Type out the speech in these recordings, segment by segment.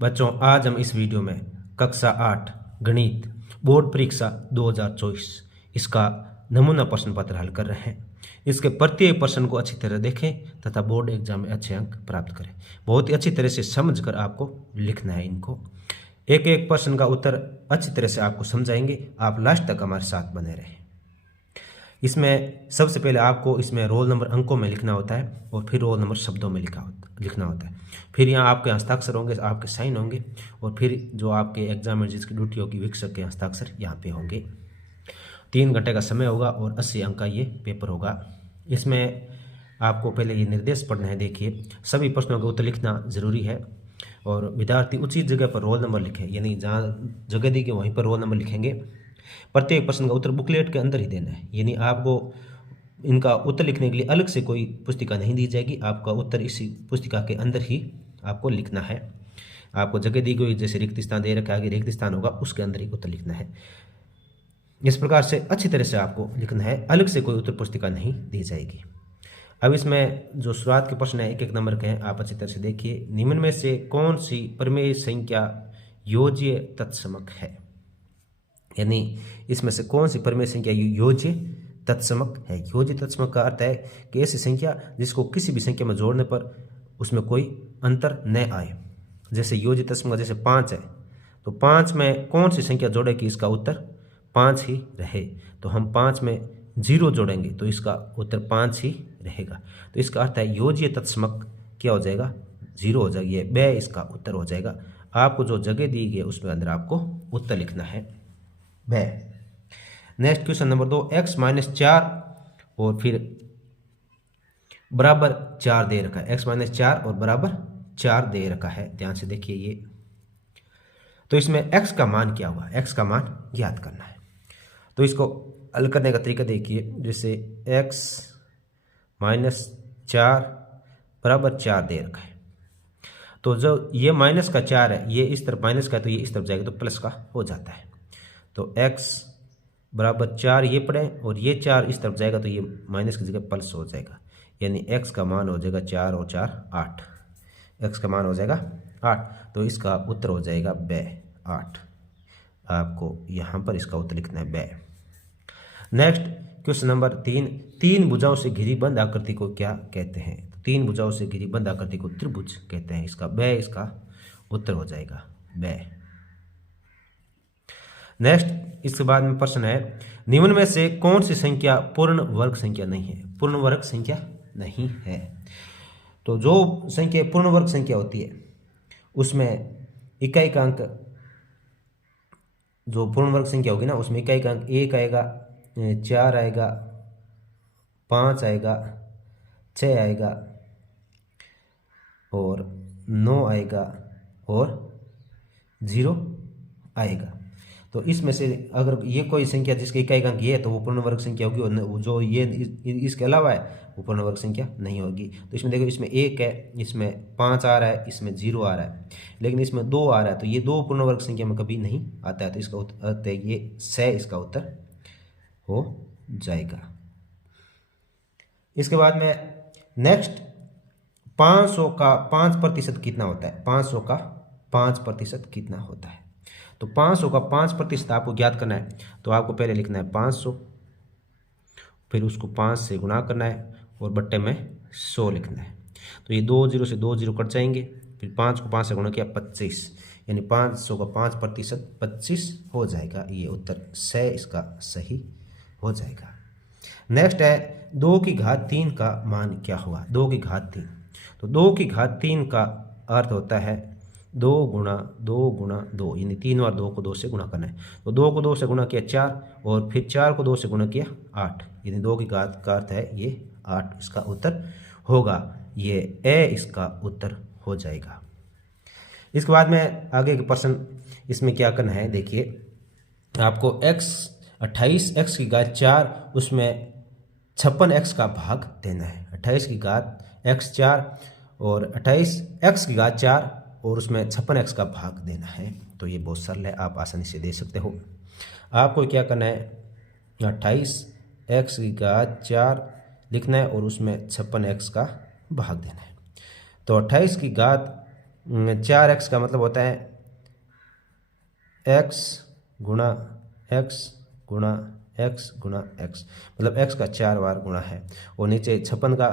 बच्चों, आज हम इस वीडियो में कक्षा 8 गणित बोर्ड परीक्षा 2024 इसका नमूना प्रश्न पत्र हल कर रहे हैं। इसके प्रत्येक प्रश्न को अच्छी तरह देखें तथा बोर्ड एग्जाम में अच्छे अंक प्राप्त करें। बहुत ही अच्छी तरह से समझकर आपको लिखना है। इनको एक एक प्रश्न का उत्तर अच्छी तरह से आपको समझाएंगे। आप लास्ट तक हमारे साथ बने रहें। इसमें सबसे पहले आपको इसमें रोल नंबर अंकों में लिखना होता है और फिर रोल नंबर शब्दों में लिखना होता है। फिर यहाँ आपके हस्ताक्षर होंगे, आपके साइन होंगे और फिर जो आपके एग्जामिनर जिसकी ड्यूटी होगी वीक्षक के हस्ताक्षर यहाँ पे होंगे। 3 घंटे का समय होगा और 80 अंक का ये पेपर होगा। इसमें आपको पहले ये निर्देश पढ़ना है। देखिए, सभी प्रश्नों का उत्तर लिखना जरूरी है और विद्यार्थी उचित जगह पर रोल नंबर लिखे, यानी जहाँ जगह दी गई वहीं पर रोल नंबर लिखेंगे। प्रत्येक प्रश्न का उत्तर बुकलेट के अंदर ही देना है, यानी आपको इनका उत्तर लिखने के लिए अलग से कोई पुस्तिका नहीं दी जाएगी। आपका उत्तर इसी पुस्तिका के अंदर ही आपको लिखना है। आपको जगह दी गई, जैसे रिक्त स्थान दे रखा है, आगे रिक्त स्थान होगा उसके अंदर ही उत्तर लिखना है। इस प्रकार से अच्छी तरह से आपको लिखना है, अलग से कोई उत्तर पुस्तिका नहीं दी जाएगी। अब इसमें जो शुरुआत के प्रश्न है 1-1 नंबर के हैं, आप अच्छी तरह से देखिए। निम्न में से कौन सी प्रमेय संख्या योज्य तत्समक है, यानी इसमें से कौन सी प्रमेय संख्या योज्य तत्समक है। योज्य तत्समक का अर्थ है कि ऐसी संख्या जिसको किसी भी संख्या में जोड़ने पर उसमें कोई अंतर न आए। जैसे योज्य तत्समक जैसे 5 है, तो 5 में कौन सी संख्या जोड़े कि इसका उत्तर 5 ही रहे। तो हम 5 में 0 जोड़ेंगे तो इसका उत्तर 5 ही रहेगा। तो इसका अर्थ है योज्य तत्समक क्या हो जाएगा, 0 हो जाएगी। ब इसका उत्तर हो जाएगा। आपको जो जगह दी गई है उसमें अंदर आपको उत्तर लिखना है ब। नेक्स्ट क्वेश्चन नंबर 2, x-4 और फिर बराबर 4 दे रखा है। x-4 और बराबर 4 दे रखा है, ध्यान से देखिए ये। तो इसमें x का मान क्या हुआ, x का मान ज्ञात करना है। तो इसको हल करने का तरीका देखिए। जैसे x-4 बराबर 4 दे रखा है, तो जो ये माइनस का 4 है, ये इस तरफ माइनस का है तो ये इस तरफ जाएगा तो प्लस का हो जाता है। तो x बराबर 4 ये पढ़ें और ये 4 इस तरफ जाएगा तो ये माइनस की जगह प्लस हो जाएगा, यानी x का मान हो जाएगा 4 और 4 8। x का मान हो जाएगा 8, तो इसका उत्तर हो जाएगा ब 8। आपको यहाँ पर इसका उत्तर लिखना है ब। नेक्स्ट क्वेश्चन नंबर 3, 3 भुजाओं से घिरी बंद आकृति को क्या कहते हैं। तो 3 भुजाओं से घिरी बंद आकृति को त्रिभुज कहते हैं। इसका ब इसका उत्तर हो जाएगा ब। नेक्स्ट इसके बाद में प्रश्न है, निम्न में से कौन सी संख्या पूर्ण वर्ग संख्या नहीं है। पूर्ण वर्ग संख्या नहीं है। तो जो संख्या पूर्ण वर्ग संख्या होती है उसमें इकाई का अंक, जो पूर्ण वर्ग संख्या होगी ना उसमें इकाई का अंक 1 आएगा, 4 आएगा, 5 आएगा, 6 आएगा और 9 आएगा और 0 आएगा। तो इसमें से अगर ये कोई संख्या जिसकी इकाई का अंक ये है तो वो पूर्ण वर्ग संख्या होगी, और जो ये इसके अलावा है वो पूर्ण वर्ग संख्या नहीं होगी। तो इसमें देखो, इसमें 1 है, इसमें 5 आ रहा है, इसमें 0 आ रहा है, लेकिन इसमें 2 आ रहा है, तो ये 2 पूर्ण वर्ग संख्या में कभी नहीं आता है। तो इसका उत्तर ये 6 इसका उत्तर हो जाएगा। इसके बाद में नेक्स्ट 500 का 5% कितना होता है। 500 का 5% कितना होता है। तो 500 का 5% आपको ज्ञात करना है। तो आपको पहले लिखना है 500, फिर उसको 5 से गुणा करना है और बट्टे में 100 लिखना है। तो ये 2 0 से 2 0 कट जाएंगे, फिर 5 को 5 से गुणा किया 25, यानी 500 का 5% 25 हो जाएगा। ये उत्तर 6 इसका सही हो जाएगा। नेक्स्ट है 2 की घात 3 का मान क्या हुआ। 2 की घात 3, तो 2 की घात 3 का अर्थ होता है 2 गुणा 2 गुणा 2, यानी 3 बार 2 को 2 से गुणा करना है। तो 2 को 2 से गुणा किया 4 और फिर 4 को 2 से गुणा किया 8, यानी 2 की घात का अर्थ है ये 8 इसका उत्तर होगा। ये ए इसका उत्तर हो जाएगा। इसके बाद में आगे के प्रश्न इसमें क्या करना है, देखिए आपको x 28x की घात 4 उसमें 56x का भाग देना है। 28 की घात x 4 और 28x की घात 4 और उसमें 56x का भाग देना है। तो ये बहुत सरल है, आप आसानी से दे सकते हो। आपको क्या करना है, 28x की घात 4 लिखना है और उसमें 56x का भाग देना है। तो 28 की घात 4x का मतलब होता है x गुणा x गुणा x गुणा x, मतलब x का 4 बार गुणा है। और नीचे 56 का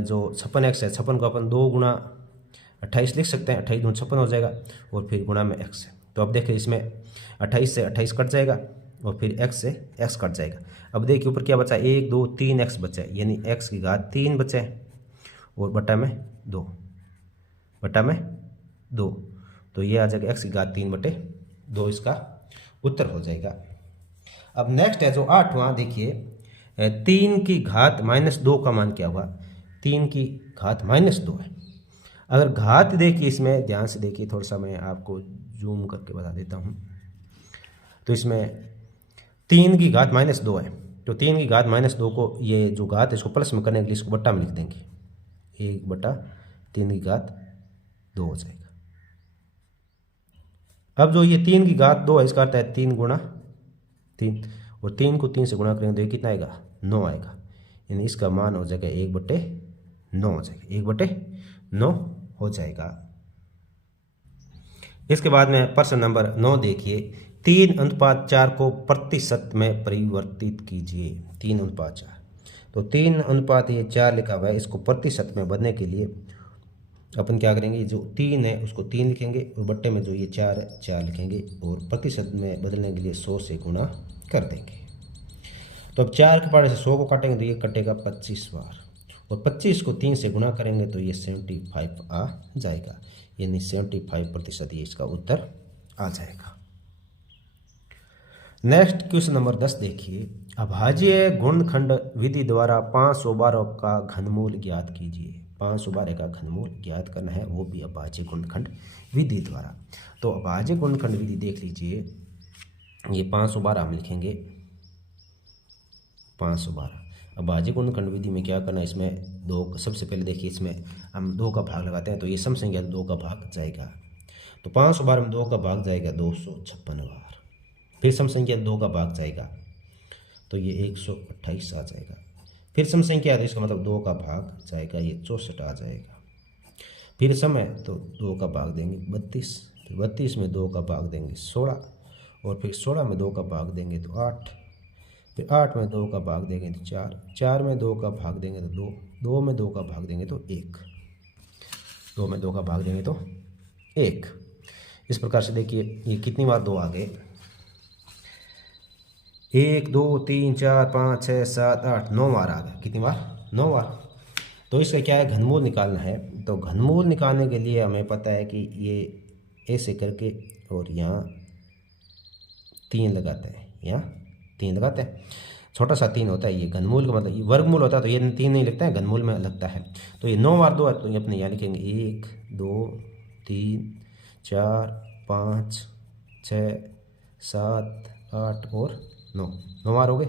जो 56x है, 56 को अपन 2 गुणा 28 लिख सकते हैं, 28 दूनी 56 हो जाएगा, और फिर गुणा में x है। तो अब देखिए इसमें 28 से 28 कट जाएगा और फिर x से x कट जाएगा। अब देखिए ऊपर क्या बचा, 1 2 3 x बचा है, यानी x की घात 3 बचे है और बटा में 2, बटा में 2, तो ये आ जाएगा x की घात 3 बटे 2, इसका उत्तर हो जाएगा। अब नेक्स्ट है जो 8वां, देखिए 3 की घात -2 का मान क्या होगा। 3 की घात -2 है। अगर घात देखिए इसमें ध्यान से देखिए, थोड़ा सा मैं आपको जूम करके बता देता हूँ। तो इसमें 3 की घात -2 है, तो 3 की घात -2 को, ये जो घात है इसको प्लस में करने के लिए इसको बट्टा में लिख देंगे, 1 बटा 3 की घात 2 हो जाएगा। अब जो ये 3 की घात 2 है, इसका अर्थ है 3 गुणा 3, और 3 को 3 से गुणा करेंगे तो ये कितना आएगा, 9 आएगा, यानी इसका मान हो जाएगा 1/9 हो जाएगा, 1/9 हो जाएगा। इसके बाद में प्रश्न नंबर 9 देखिए, 3:4 को प्रतिशत में परिवर्तित कीजिए। 3:4, तो 3:4 लिखा हुआ है, इसको प्रतिशत में बदलने के लिए अपन क्या करेंगे, जो 3 है उसको 3 लिखेंगे और बट्टे में जो ये 4 है 4 लिखेंगे, और प्रतिशत में बदलने के लिए 100 से गुणा कर देंगे। तो अब 4 के पारे से 100 को काटेंगे तो ये कटेगा 25 बार, और 25 को 3 से गुणा करेंगे तो ये 75 आ जाएगा, यानी 75% ये इसका उत्तर आ जाएगा। नेक्स्ट क्वेश्चन नंबर 10 देखिए, अभाज्य गुणनखंड विधि द्वारा 512 का घनमूल ज्ञात कीजिए। 512 का घनमूल ज्ञात करना है, वो भी अभाज्य गुणनखंड विधि द्वारा। तो अभाज्य गुणनखंड विधि देख लीजिए, ये 512 हम लिखेंगे, 512। अभाज्य गुणनखंड विधि में क्या करना है, इसमें 2, सबसे पहले देखिए इसमें हम 2 का भाग लगाते हैं, तो ये सम संख्या 2 का भाग जाएगा, तो 512 में 2 का भाग जाएगा 256 बार, फिर सम संख्या 2 का भाग जाएगा तो ये 128 आ जाएगा, फिर सम संख्या है इसका मतलब 2 का भाग जाएगा, ये 64 आ जाएगा, फिर सम है तो 2 का भाग देंगे 32, फिर 32 में 2 का भाग देंगे 16, और फिर 16 में 2 का भाग देंगे तो 8, फिर 8 में 2 का भाग देंगे तो 4, 4 में 2 का भाग देंगे तो 2, 2 में 2 का भाग देंगे तो 1, 2 में 2 का भाग देंगे तो 1। इस प्रकार से देखिए ये कितनी बार 2 आ गए, 1 2 3 4 5 6 7 8 9 बार आ गए, कितनी बार, 9 बार। तो इसका क्या है, घनमूल निकालना है। तो घनमूल निकालने के लिए हमें पता है कि ये ऐसे करके और यहाँ 3 लगाते हैं, यहाँ 3 लगाते हैं, छोटा सा 3 होता है, ये घनमूल का मतलब, ये वर्गमूल होता है तो ये 3 नहीं लगता है, घनमूल में लगता है। तो ये 9 बार 2 है, तो ये अपने यहाँ लिखेंगे 1 2 3 4 5 6 7 8 और 9, 9 बार हो गए,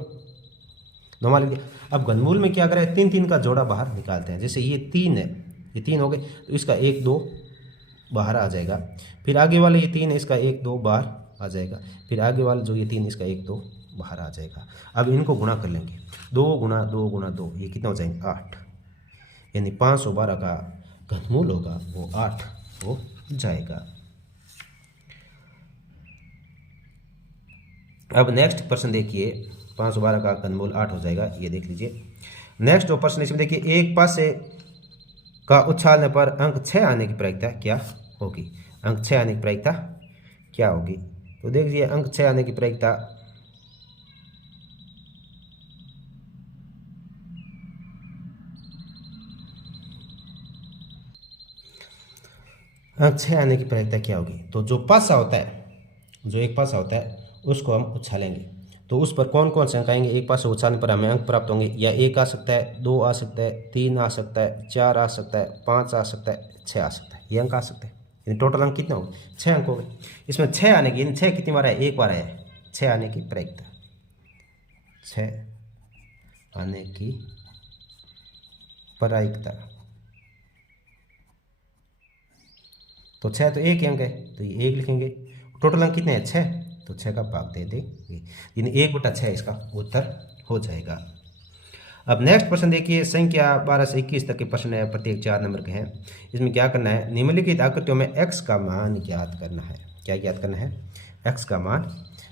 9 बार लिख दिया। अब घनमूल में क्या करें, 3 3 का जोड़ा बाहर निकालते हैं, जैसे ये 3 है, ये 3 हो गए, तो इसका 1 2 बाहर आ जाएगा, फिर आगे वाले ये 3 है, इसका 1 2 बाहर आ जाएगा, फिर आगे वाले जो ये 3 इसका 1 2 बाहर आ जाएगा। अब इनको गुणा कर लेंगे, 2 गुणा 2 गुणा 2, ये कितना हो जाएंगे 8, यानी 512 का घनमूल होगा वो 8 हो जाएगा। अब नेक्स्ट प्रश्न देखिए, 512 का घनमूल 8 हो जाएगा, ये देख लीजिए। नेक्स्ट जो प्रश्न इसमें देखिए, एक पासे का उछालने पर अंक 6 आने की प्रायिकता क्या होगी। अंक 6 आने की प्रायिकता क्या होगी, तो देख लीजिए अंक 6 आने की प्रायिकता अंक 6 आने की प्रायिकता क्या होगी। तो जो पासा होता है, जो एक पासा होता है उसको हम उछालेंगे, तो उस पर कौन कौन से अंक आएंगे। एक पासे उछालने पर हमें अंक प्राप्त होंगे, या 1 आ सकता है, 2 आ सकता है, 3 आ सकता है, 4 आ सकता है, 5 आ सकता है, 6 आ सकता है, ये अंक आ सकते हैं। यानी टोटल अंक कितने हो गए, 6 अंक हो गए। इसमें 6 आने की, यानी 6 कितनी बार है, 1 बार है 6 आने की प्रायिकता, 6 आने की प्रायिकता। तो 6 तो 1 अंक है, तो ये 1 लिखेंगे। टोटल अंक कितने हैं, 6, तो 6 का भाग दे देंगे, यानी 1/6 इसका उत्तर हो जाएगा। अब नेक्स्ट प्रश्न देखिए, संख्या 12 से 21 तक के प्रश्न है, प्रत्येक 4 नंबर के हैं। इसमें क्या करना है, निम्नलिखित आकृतियों में x का मान ज्ञात करना है। क्या ज्ञात करना है, x का मान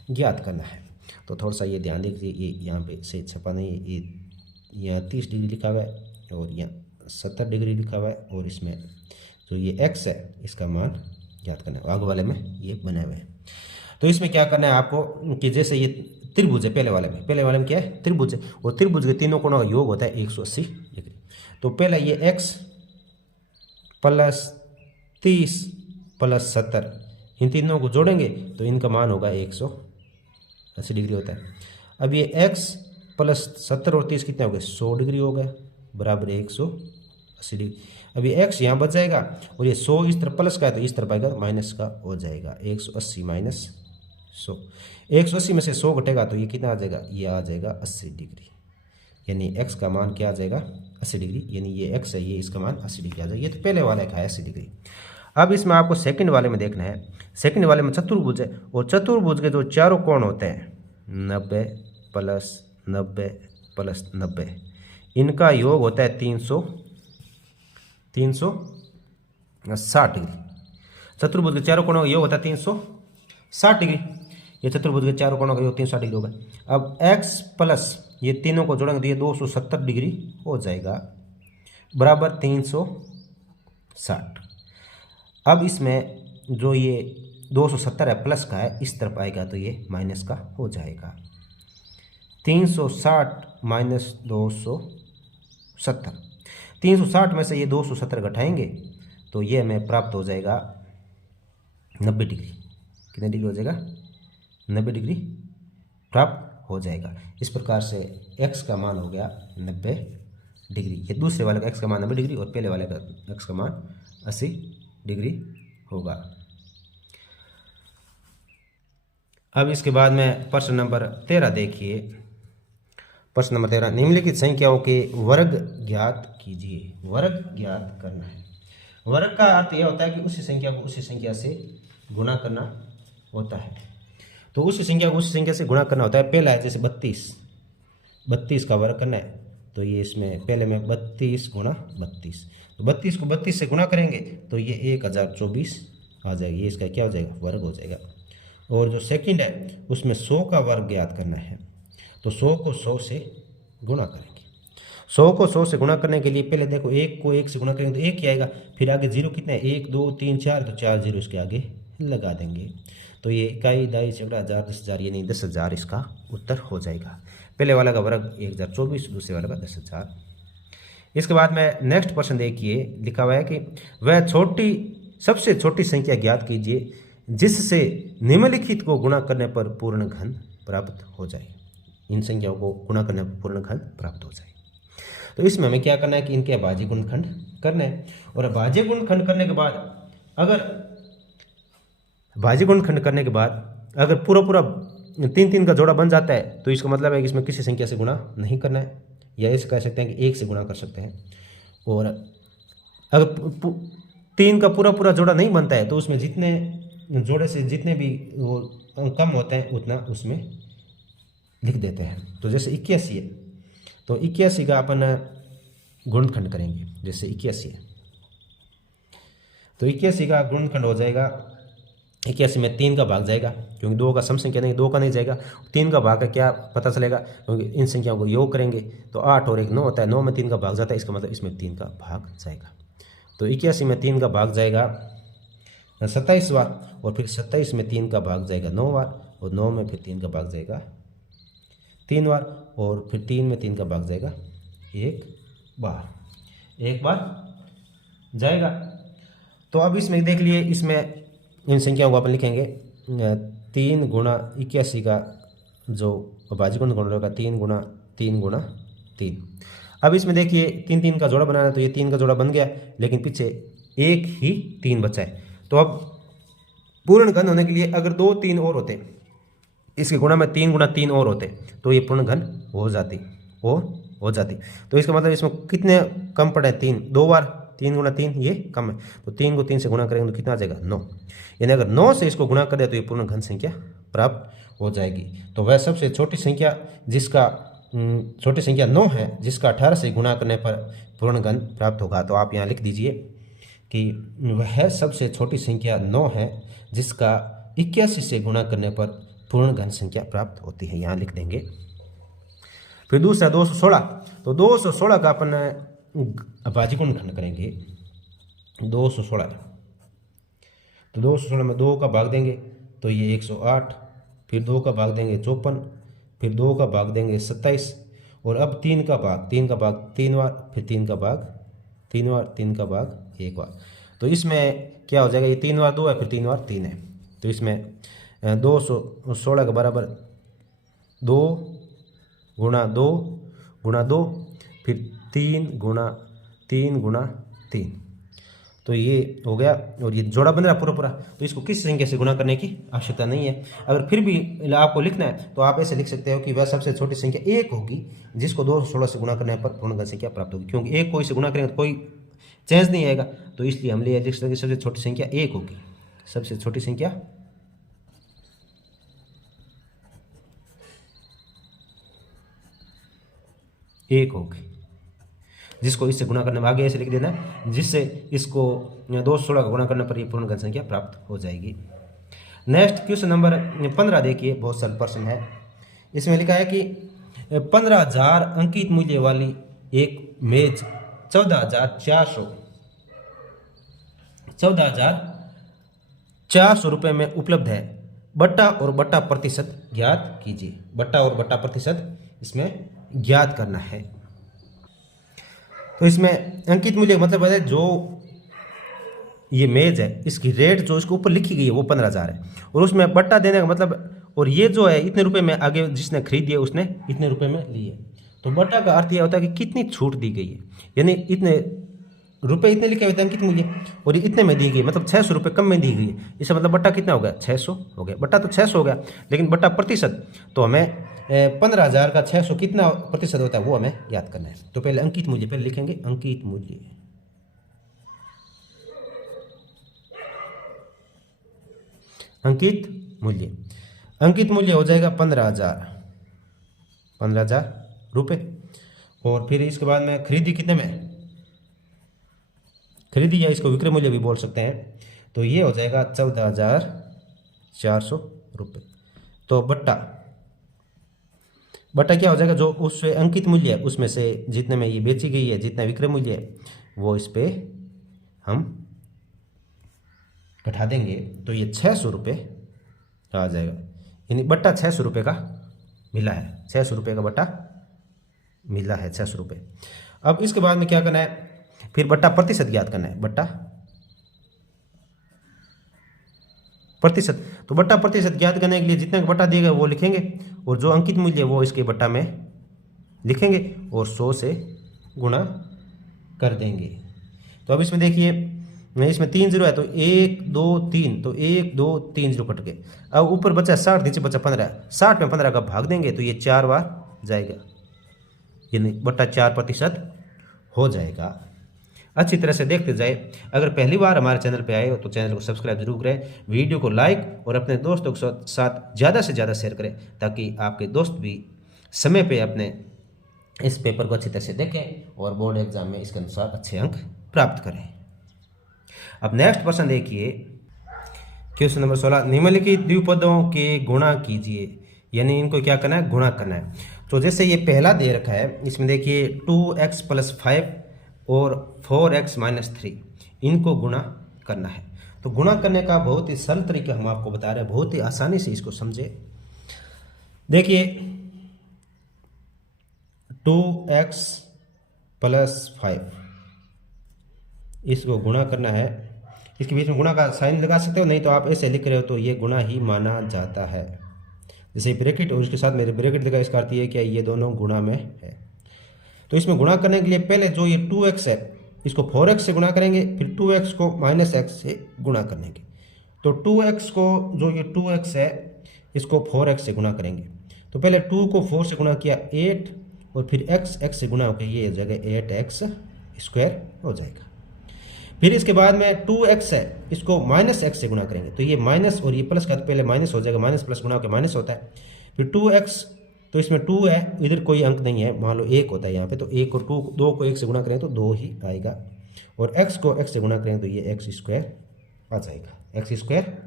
ज्ञात करना है। तो थोड़ा सा ये ध्यान दीजिए, ये यहाँ पे से छपा नहीं, ये यहाँ 30 डिग्री लिखा हुआ है और यहाँ 70 डिग्री लिखा हुआ है, और इसमें जो ये x है इसका मान ज्ञात करना है। आगे वाले में ये बने हुए हैं। तो इसमें क्या करना है आपको कि जैसे ये त्रिभुज है, पहले वाले में क्या है, त्रिभुज है, और त्रिभुज के तीनों कोणों का योग होता है 180 डिग्री। तो पहले ये x प्लस 30 प्लस 70, इन तीनों को जोड़ेंगे तो इनका मान होगा 180 डिग्री होता है। अब ये x प्लस 70 और 30 कितने हो गए, 100 डिग्री हो गए, बराबर 180 डिग्री। अब ये x यहाँ बच जाएगा, और ये 100 इस तरफ प्लस का है तो इस तरफ आएगा माइनस का हो जाएगा, 180 माइनस 100। 180 में से 100 घटेगा तो ये कितना आ जाएगा, ये आ जाएगा 80 डिग्री। यानी x का मान क्या आ जाएगा, 80 डिग्री। यानी ये x है, ये इसका मान 80 डिग्री आ जाएगा। ये तो पहले वाले का है 80 डिग्री। अब इसमें आपको सेकंड वाले में देखना है। सेकंड वाले में चतुर्भुज है, और चतुर्भुज के जो चारों कोण होते हैं 90 प्लस 90 प्लस 90, इनका योग होता है 360 डिग्री। चतुर्भुज के चारों कोणों का योग होता है 360 डिग्री। ये चतुर्भुज के चारों कोणों का योग 360 डिग्री होगा। अब x प्लस ये तीनों को जोड़ेंगे तो ये 270 डिग्री हो जाएगा, बराबर 360। अब इसमें जो ये 270 है प्लस का है, इस तरफ आएगा तो ये माइनस का हो जाएगा। 360 माइनस 270, 360 में से ये 270 घटाएंगे तो ये हमें प्राप्त हो जाएगा 90 डिग्री। कितने डिग्री हो जाएगा, 90 डिग्री प्राप्त हो जाएगा। इस प्रकार से x का मान हो गया 90 डिग्री। ये दूसरे वाले का x का मान 90 डिग्री और पहले वाले का x का मान 80 डिग्री होगा। अब इसके बाद में प्रश्न नंबर 13 देखिए। प्रश्न नंबर 13, निम्नलिखित संख्याओं के वर्ग ज्ञात कीजिए। वर्ग ज्ञात करना है। वर्ग का अर्थ यह होता है कि उसी संख्या को उसी संख्या से गुणा करना होता है। तो उसी संख्या को उसी संख्या से गुणा करना होता है। पहला है जैसे 32 का वर्ग करना है, तो ये इसमें पहले में 32 गुणा 32, तो 32 को 32 से गुणा करेंगे तो ये 1024 आ जाएगी। ये इसका क्या हो जाएगा, वर्ग हो जाएगा। और जो सेकंड है उसमें 100 का वर्ग ज्ञात करना है, तो 100 को 100 से गुणा करेंगे। 100 को 100 से गुणा करने के लिए पहले देखो 1 को 1 से गुणा करेंगे तो 1 ही आएगा, फिर आगे जीरो कितने हैं, 1 2 3 4, तो 4 जीरो इसके आगे लगा देंगे। तो ये इकाई दाई चौड़ा 1000 10,000 यानी 10,000 इसका उत्तर हो जाएगा। पहले वाला का वर्ग 1024, दूसरे वाला का 10,000। इसके बाद में नेक्स्ट प्रश्न देखिए, लिखा हुआ है कि वह सबसे छोटी संख्या ज्ञात कीजिए जिससे निम्नलिखित को गुणा करने पर पूर्ण घन प्राप्त हो जाए। इन संख्याओं को गुणा करने पर पूर्ण घन प्राप्त हो जाए। तो इसमें हमें क्या करना है कि इनके अभाज्य गुणनखंड करना है, और अभाज्य गुणनखंड करने के बाद अगर पूरा 3 का जोड़ा बन जाता है तो इसका मतलब है कि इसमें किसी संख्या से गुणा नहीं करना है, या ऐसे कह सकते हैं कि 1 से गुणा कर सकते हैं। और अगर 3 का पूरा जोड़ा नहीं बनता है तो उसमें जितने जोड़े से जितने भी वो कम होते हैं उतना उसमें लिख देते हैं। तो जैसे 81 है तो 81 का अपन गुणनखंड करेंगे। जैसे 81 है तो 81 का गुणनखंड हो जाएगा, 81 में 3 का भाग जाएगा, क्योंकि 2 का सम संख्या नहीं, 2 का नहीं जाएगा। 3 का भाग का क्या पता चलेगा, क्योंकि इन संख्याओं को योग करेंगे तो 8 और 1 9 होता है, 9 में 3 का भाग जाता है, इसका मतलब इसमें 3 का भाग जाएगा। तो 81 में 3 का भाग जाएगा 27 बार, और फिर 27 में 3 का भाग जाएगा 9 बार, और 9 में फिर 3 का भाग जाएगा 3 बार, और फिर 3 में 3 का भाग जाएगा 1 बार जाएगा। तो अब इसमें देख लिए, इसमें इन संख्याओं को अपन लिखेंगे 3 गुणा 81 का जो अभाज्य गुणनखंड होगा 3 गुणा 3। अब इसमें देखिए 3 का जोड़ा बनाना है, तो ये 3 का जोड़ा बन गया, लेकिन पीछे एक ही 3 बचा है। तो अब पूर्ण घन होने के लिए अगर 2 3 और होते, इसके गुणा में 3 गुणा 3 और होते तो ये पूर्ण घन हो जाती। तो इसका मतलब इसमें कितने कम पड़े, 3 2 बार, 3 गुणा 3 ये कम है, तो 3 को 3 से गुणा करेंगे तो कितना आ जाएगा 9। यानी अगर 9 से इसको गुणा कर दिया तो ये पूर्ण घन संख्या प्राप्त हो जाएगी। तो वह सबसे छोटी संख्या जिसका छोटी संख्या 9 है जिसका 18 से गुणा करने पर पूर्णगण प्राप्त होगा। तो आप यहाँ लिख दीजिए कि वह सबसे छोटी संख्या 9 है जिसका 81 से गुणा करने पर पूर्णगण संख्या प्राप्त होती है, यहाँ लिख देंगे। फिर दूसरा 216, तो 216 का अपन भाज्यगुण खंड करेंगे। 216, तो 216 में 2 का भाग देंगे तो ये 108, फिर 2 का भाग देंगे 54, फिर 2 का भाग देंगे 27, और अब 3 का भाग 3 बार, फिर 3 का भाग 3 बार, 3 का भाग 1 बार। तो इसमें क्या हो जाएगा, ये 3 बार 2 है, फिर 3 बार 3 है। तो इसमें 216 के बराबर 2 गुणा 2 गुणा 2, फिर 3 गुणा 3, तो ये हो गया। और ये जोड़ा बन रहा पूरा। तो इसको किसी संख्या से गुणा करने की आवश्यकता नहीं है। अगर फिर भी आपको लिखना है तो आप ऐसे लिख सकते हो कि वह सबसे छोटी संख्या 1 होगी जिसको 216 से गुणा करने पर पूर्णगण संख्या प्राप्त होगी, क्योंकि 1 को इससे गुणा करेंगे तो कोई चेंज नहीं आएगा। तो इसलिए हम लिख सकते हैं सबसे छोटी संख्या 1 होगी, सबसे छोटी संख्या 1 होगी जिसको इससे गुणा करने में, आगे ऐसे लिख देना जिससे इसको 216 का गुणा करने पर ये पूर्णगण संख्या प्राप्त हो जाएगी। नेक्स्ट क्वेश्चन नंबर 15 देखिए, बहुत सरल प्रश्न है। इसमें लिखा है कि 15,000 अंकित मूल्य वाली एक मेज 14,400 रुपये में उपलब्ध है। बट्टा और बट्टा प्रतिशत ज्ञात कीजिए। बट्टा और बट्टा प्रतिशत इसमें ज्ञात करना है। तो इसमें अंकित मूल्य मतलब है जो ये मेज है इसकी रेट जो इसके ऊपर लिखी गई है वो 15,000 है, और उसमें बट्टा देने का मतलब, और ये जो है इतने रुपए में, आगे जिसने खरीदी है उसने इतने रुपए में लिए। तो बट्टा का अर्थ यह होता है कि कितनी छूट दी गई है, यानी इतने रुपए इतने लिखे हुए थे अंकित मूल्य और इतने में दी गई, मतलब 600 रुपये कम में दी गई है। इसका मतलब बट्टा कितना हो गया, 600 हो गया। बट्टा तो 600 हो गया, लेकिन बट्टा प्रतिशत तो हमें 15,000 का 600 कितना प्रतिशत होता है वो हमें ज्ञात करना है। तो पहले अंकित मूल्य पहले लिखेंगे, अंकित मूल्य, अंकित मूल्य, अंकित मूल्य हो जाएगा 15,000 रुपये। और फिर इसके बाद में खरीदी कितने में, खरीदी या इसको विक्रय मूल्य भी बोल सकते हैं, तो ये हो जाएगा 14,400 रुपये। तो बट्टा क्या हो जाएगा, जो उससे अंकित मूल्य है उसमें से जितने में ये बेची गई है, जितना विक्रय मूल्य है वो इस पे हम घटा देंगे, तो ये 600 रुपये आ जाएगा। यानी बट्टा 600 रुपये का मिला है, 600 रुपये का बट्टा मिला है, 600 रुपये। अब इसके बाद में क्या करना है, फिर बट्टा प्रतिशत ज्ञात करना है। बट्टा प्रतिशत, तो बट्टा प्रतिशत ज्ञात करने के लिए जितना बट्टा दिया गया वो लिखेंगे, और जो अंकित मूल्य है वो इसके बट्टा में लिखेंगे और 100 से गुणा कर देंगे। तो अब इसमें देखिए, इसमें 3 जीरो है तो 1 2 3, तो 1 2 3 जीरो कट गए। अब ऊपर बचा 60, नीचे बचा 15, 60 में 15 का भाग देंगे तो ये 4 बार जाएगा, यानी बट्टा 4% हो जाएगा। अच्छी तरह से देखते जाए। अगर पहली बार हमारे चैनल पे आए हो तो चैनल को सब्सक्राइब जरूर करें, वीडियो को लाइक और अपने दोस्तों के साथ ज़्यादा से ज़्यादा शेयर करें, ताकि आपके दोस्त भी समय पे अपने इस पेपर को अच्छी तरह से देखें और बोर्ड एग्जाम में इसके अनुसार अच्छे अंक प्राप्त करें। अब नेक्स्ट प्रश्न देखिए, क्वेश्चन नंबर 16, निम्नलिखित द्विपदों के गुणा कीजिए, यानी इनको क्या करना है, गुणा करना है। तो जैसे ये पहला दे रखा है, इसमें देखिए 2x + 5 और 4x - 3, इनको गुणा करना है। तो गुणा करने का बहुत ही सरल तरीका हम आपको बता रहे हैं, बहुत ही आसानी से इसको समझे। देखिए 2x + 5 इसको गुणा करना है, इसके बीच में गुणा का साइन लगा सकते हो, नहीं तो आप ऐसे लिख रहे हो तो ये गुणा ही माना जाता है। जैसे ब्रैकेट और उसके साथ मेरे ब्रैकेट लगा, इसका अर्थ ये कि ये दोनों गुणा में है। तो इसमें गुणा करने के लिए पहले जो ये 2x है इसको 4x से गुणा करेंगे, फिर 2x को -x से गुणा करेंगे। तो 2x को, जो ये 2x है इसको 4x से गुणा करेंगे। तो पहले 2 को 4 से गुणा किया 8, और फिर x से गुणा होकर ये जगह 8x² हो जाएगा। फिर इसके बाद में 2x है इसको -x से गुणा करेंगे, तो ये माइनस और ये प्लस का, तो पहले माइनस हो जाएगा, माइनस प्लस गुणा होकर माइनस होता है। फिर 2x तो इसमें 2 है, इधर कोई अंक नहीं है, मान लो 1 होता है यहाँ पे, तो 1 और 2 को 1 से गुणा करें तो 2 ही आएगा, और x को x से गुणा करें तो ये x स्क्वायर आ जाएगा, x स्क्वायर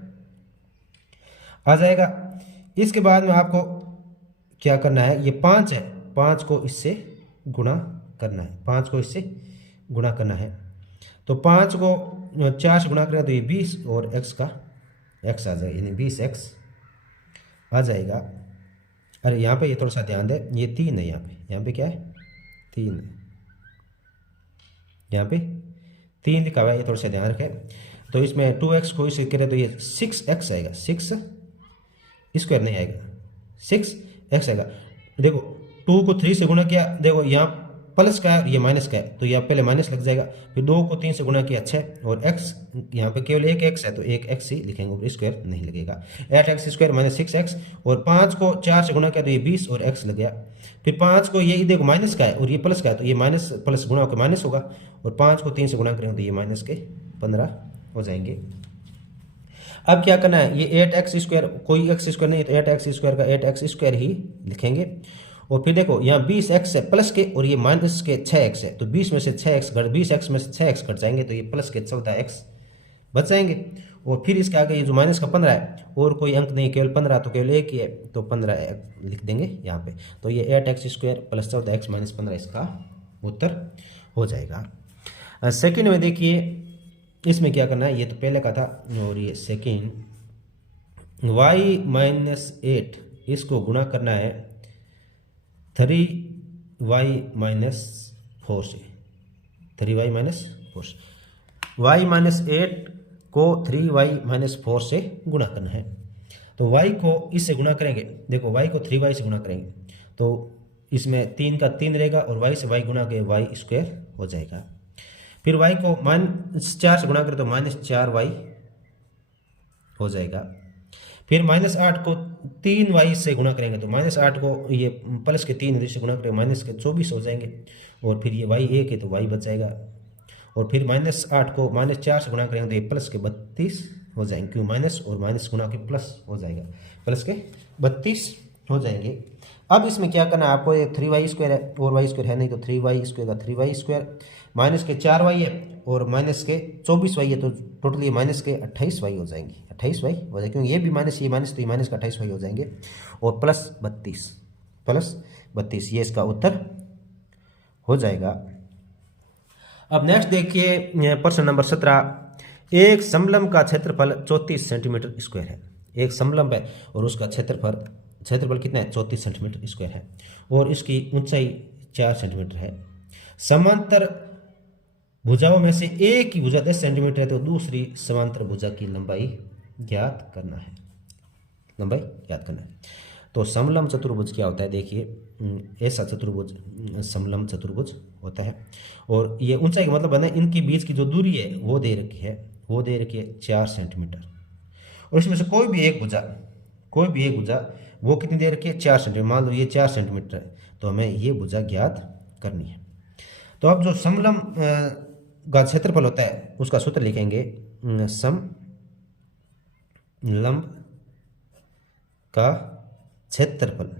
आ जाएगा। इसके बाद में आपको क्या करना है, ये 5 है, 5 को इससे गुणा करना है, 5 को इससे गुणा करना है, तो 5 को 4 से गुणा करें तो ये 20 और x का x आ जाएगा, यानी 20x आ जाएगा। अरे यहाँ पे ये थोड़ा सा ध्यान दें, ये 3 है, यहाँ पे क्या है, 3 है, यहाँ पे 3 लिखा हुआ है, ये थोड़ा सा ध्यान रखें। तो इसमें 2x को इसे करें तो ये 6x आएगा, 6 स्क्वायर नहीं आएगा, 6x आएगा। देखो 2 को 3 से गुणा किया, देखो यहाँ प्लस का है, ये माइनस का है, तो यहाँ पहले माइनस लग जाएगा, फिर 2 को 3 से गुणा किया 6, और x यहाँ पे केवल एक x है तो एक x ही लिखेंगे, ऊपर स्क्वायर नहीं लगेगा। 8x स्क्वायर माइनस 6x, और 5 को 4 से गुणा किया तो ये 20 और x लग गया। फिर 5 को ये देखो माइनस का है और ये प्लस का है, तो ये माइनस प्लस गुणा होकर माइनस होगा, और 5 को 3 से गुणा करें तो ये माइनस के 15 हो जाएंगे। अब क्या करना है, ये 8x स्क्वायर, कोई x स्क्वायर नहीं है तो 8x स्क्वायर का 8x स्क्वायर ही लिखेंगे, और फिर देखो यहाँ 20x है प्लस के, और ये माइनस के 6x है, तो 20 में से 6x घट 20x में से 6x घट जाएंगे, तो ये प्लस के 14x बच जाएंगे। और फिर इसके आगे ये जो माइनस का 15 है, और कोई अंक नहीं, केवल 15, तो केवल एक ही है, तो 15 लिख देंगे यहाँ पे, तो ये 8x square plus 14x minus 15 इसका उत्तर हो जाएगा। सेकेंड में देखिए, इसमें क्या करना है, ये तो पहले का था, और ये सेकेंड y माइनस 8 इसको गुणा करना है 3y माइनस 4 से, 3y माइनस 4 से, y माइनस 8 को 3y माइनस 4 से गुणा करना है। तो y को इससे गुणा करेंगे, देखो y को 3y से गुणा करेंगे तो इसमें 3 का 3 रहेगा, और y से y गुणा के y स्क्वायर हो जाएगा। फिर y को -4 से गुणा करें तो -4y हो जाएगा। फिर -8 को 3y से गुणा करेंगे तो -8 को ये प्लस के 3 से गुणा करेंगे माइनस के 24 हो जाएंगे, और फिर ये y 1 है तो y बच जाएगा, और फिर -8 को -4 से गुणा करेंगे तो ये प्लस के 32 हो जाएंगे, क्यों माइनस और माइनस गुणा के प्लस हो जाएगा, प्लस के 32 हो जाएंगे। अब इसमें क्या करना है आपको, ये 3y स्क्वायर है और y स्क्वायर है नहीं, तो 3y स्क्वायर का 3y स्क्वायर माइनस के 4y है और माइनस के 24y है, तो टोटल ये माइनस के 28y हो जाएंगे, 28y हो जाएगा, क्योंकि ये भी माइनस ये माइनस, तो ये माइनस का 28y हो जाएंगे, और प्लस 32 ये इसका उत्तर हो जाएगा। अब नेक्स्ट देखिए प्रश्न नंबर 17, एक समलंब का क्षेत्रफल 34 सेंटीमीटर स्क्वायर है, एक समलंब है और उसका क्षेत्रफल कितना है, 34 सेंटीमीटर स्क्वायर है, और इसकी ऊंचाई 4 सेंटीमीटर है। समांतर भुजाओं में से एक की भुजा 10 सेंटीमीटर है, तो दूसरी समांतर भुजा की लंबाई ज्ञात करना है, लंबाई ज्ञात करना है। तो समलंब चतुर्भुज क्या होता है, देखिए ऐसा चतुर्भुज समलंब चतुर्भुज होता है, और ये ऊंचाई का मतलब है इनके बीच की जो दूरी है वो दे रखी है 4 सेंटीमीटर, और इसमें से कोई भी एक भुजा वो कितनी दे रखी है, 4 सेंटीमीटर। मान लो ये 4 सेंटीमीटर है, तो हमें ये भुजा ज्ञात करनी है। तो अब जो समलंब का क्षेत्रफल होता है उसका सूत्र लिखेंगे, समलंब का क्षेत्रफल,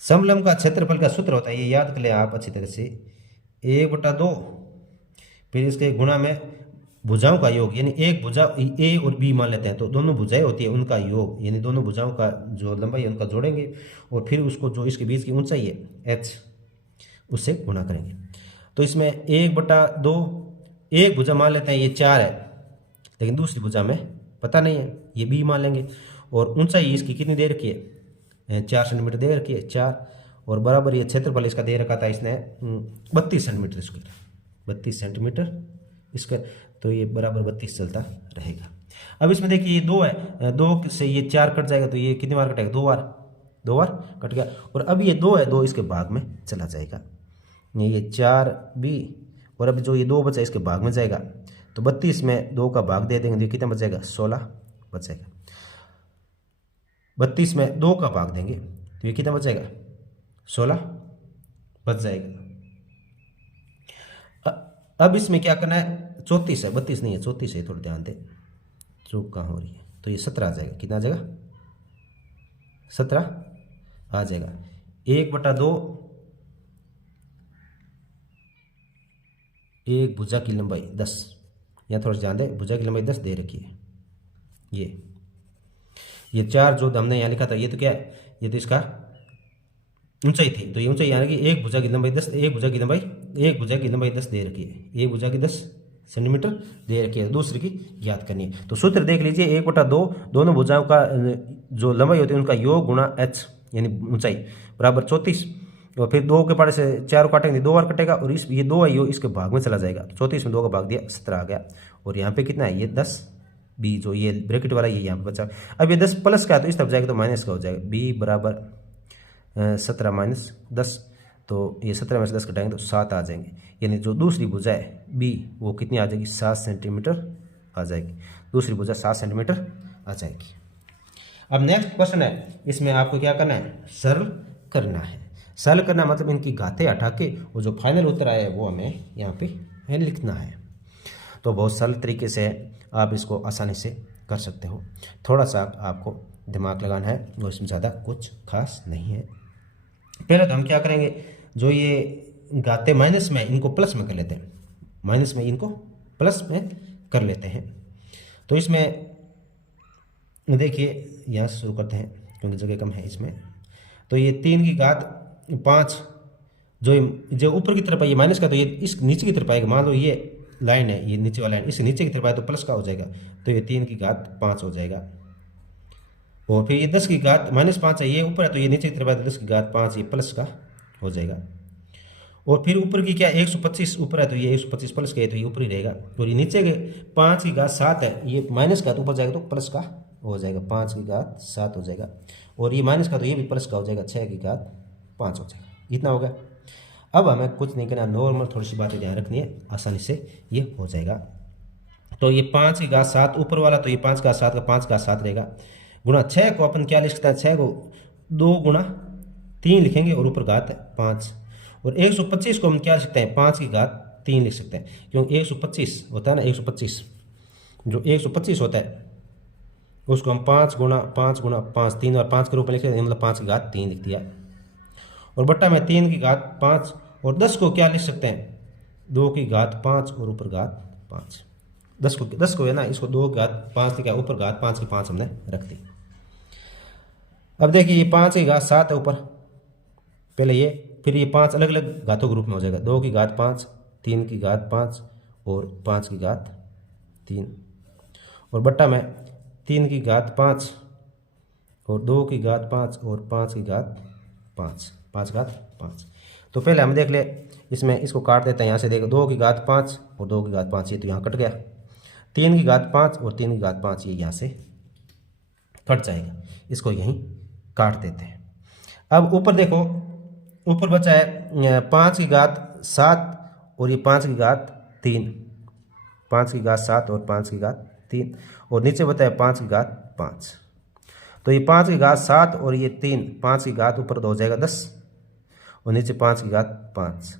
समलंब का क्षेत्रफल का सूत्र होता है, ये याद कर ले आप अच्छी तरह से, 1/2, फिर इसके गुणा में भुजाओं का योग, यानी एक भुजा ए और बी मान लेते हैं, तो दोनों भुजाएं होती है उनका योग, यानी दोनों भुजाओं का जो लंबाई है उनका जोड़ेंगे, और फिर उसको जो इसके बीच की ऊंचाई है h उससे गुणा करेंगे। तो इसमें 1/2, एक भुजा मान लेते हैं ये 4 है, लेकिन दूसरी भुजा में पता नहीं है, ये बी मान लेंगे, और ऊंचाई इसकी कितनी दे रखी है, 4 सेंटीमीटर दे रखी है, 4, और बराबर ये क्षेत्रफल इसका दे रखा था इसने 32 सेंटीमीटर स्क्वायर, 32 सेंटीमीटर स्क्वायर, तो ये बराबर 32 चलता रहेगा। अब इसमें देखिए ये 2 है, 2 से ये 4 कट जाएगा, तो ये कितनी बार कटेगा, 2 बार कट गया, और अब ये 2 है, 2 इसके भाग में चला जाएगा, ये 4 भी, और अब जो ये 2 बचा इसके भाग में जाएगा, तो 32 में 2 का भाग दे देंगे तो ये कितना बचेगा, 16 बचेगा। 32 में 2 का भाग देंगे तो ये कितना बचेगा, 16 बच जाएगा। अब इसमें क्या करना है, 34 है, 32 नहीं है, 34 है, थोड़ा ध्यान दे, चूक कहाँ हो रही है, तो ये 17 आ जाएगा, कितना आ जाएगा, 17 आ जाएगा 1/2, एक भुजा की लंबाई 10। यहाँ थोड़ा सा ध्यान दें, भुजा की लंबाई 10 दे रखी है। ये 4 जो हमने यहाँ लिखा था, ये तो क्या है, ये तो इसका ऊंचाई थी। तो ये ऊंचाई यहाँ की एक भुजा की लंबाई 10, एक भुजा की लंबाई 10 दे रखी है। एक भुजा की 10 सेंटीमीटर दे रखी है, दूसरी की ज्ञात करनी है। तो सूत्र देख लीजिए, 1/2 दोनों भुजाओं का जो लंबाई होती है उनका योग गुणा h यानी ऊंचाई बराबर 34। और फिर 2 के पारे से 4 काटेंगे, 2 बार कटेगा और इस ये 2 है यो इसके भाग में चला जाएगा। 34 में 2 का भाग दिया 17 आ गया। और यहाँ पे कितना है, ये 10 b जो ये ब्रैकेट वाला ये यहाँ पे बचा। अब ये 10 प्लस का है तो इस तरफ जाएगा तो माइनस का हो जाएगा। b बराबर 17 माइनस 10, तो ये 17 में से 10 कटाएंगे तो 7 आ जाएंगे। यानी जो दूसरी भुजा है b वो कितनी आ जाएगी, 7 सेंटीमीटर आ जाएगी। दूसरी भुजा 7 सेंटीमीटर आ जाएगी। अब नेक्स्ट क्वेश्चन है, इसमें आपको क्या करना है, सरल करना है। सरल करना मतलब इनकी घातें हटा के वो जो फाइनल उत्तर आया है वो हमें यहाँ पे लिखना है। तो बहुत सरल तरीके से आप इसको आसानी से कर सकते हो। थोड़ा सा आपको दिमाग लगाना है, वो इसमें ज़्यादा कुछ खास नहीं है। पहले तो हम क्या करेंगे, जो ये घातें माइनस में इनको प्लस में कर लेते हैं, माइनस में इनको प्लस में कर लेते हैं। तो इसमें देखिए यहाँ से शुरू करते हैं क्योंकि जगह कम है इसमें। तो ये 3 की घात 5 जो ऊपर की तरफ है ये माइनस का, तो ये इस नीचे की तरफ आएगा। मान लो ये लाइन है, ये नीचे वाला लाइन, इससे नीचे की तरफ आए तो प्लस का हो जाएगा, तो ये 3 की घात 5 हो जाएगा। और फिर ये 10 की घात -5 है, ये ऊपर है तो ये नीचे की तरफ आए तो 10 की घात 5 ये प्लस का हो जाएगा। और फिर ऊपर की क्या 125 ऊपर है तो ये 125 प्लस का है तो ये ऊपर ही रहेगा। और ये नीचे के 5 की घात 7 है, ये माइनस का तो ऊपर जाएगा तो प्लस का हो जाएगा, 5 की घात 7 हो जाएगा। और ये माइनस का तो ये भी प्लस का हो जाएगा, 6 की घात 5 हो जाएगा। इतना हो गया। अब हमें कुछ नहीं करना, नॉर्मल थोड़ी सी बातें ध्यान रखनी है, आसानी से ये हो जाएगा। तो ये 5 की घात 7 ऊपर वाला, तो ये 5 का 7 का 5 का 7 रहेगा, गुणा 6 को अपन क्या लिख सकते हैं, 6 को 2 गुणा 3 लिखेंगे और ऊपर घात 5। और 125 को हम क्या लिख सकते हैं, 5 की घात 3 लिख सकते हैं, क्योंकि 125 होता है ना, 125 जो 125 होता है उसको हम 5 गुणा 5 गुणा 5 3 और 5 के रूप में लिख सकते हैं, मतलब 5 की घात 3 लिख दिया। और बट्टा में 3 की घात 5। और 10 को क्या लिख सकते हैं, 2 की घात 5 और ऊपर घात 5। 10 को है ना, इसको 2 की घात 5 लिखा, ऊपर घात 5 की 5 हमने रख दी। अब देखिए ये 5 की घात 7 है ऊपर, पहले ये, फिर ये 5 अलग अलग घातों के रूप में हो जाएगा, 2 की घात 5, 3 की घात 5 और 5 की घात 3। और बट्टा में 3 की घात 5 और 2 की घात 5 और 5 की घात 5, 5 घात 5। तो पहले हम देख ले, इसमें इसको काट देते हैं, यहाँ से देखो 2 की घात 5 और 2 की घात 5, ये तो यहाँ कट गया। 3 की घात 5 और 3 की घात 5 ये यहाँ से कट जाएगा, इसको यहीं काट देते हैं। अब ऊपर देखो, ऊपर बचा है 5 की घात 7 और ये 5 की घात 3, 5 की घात 7 और 5 की घात 3, और नीचे बचा है 5 की घात 5। तो ये 5 की घात 7 और ये 3, 5 की घात ऊपर तो हो जाएगा 10 और नीचे 5 की घात 5।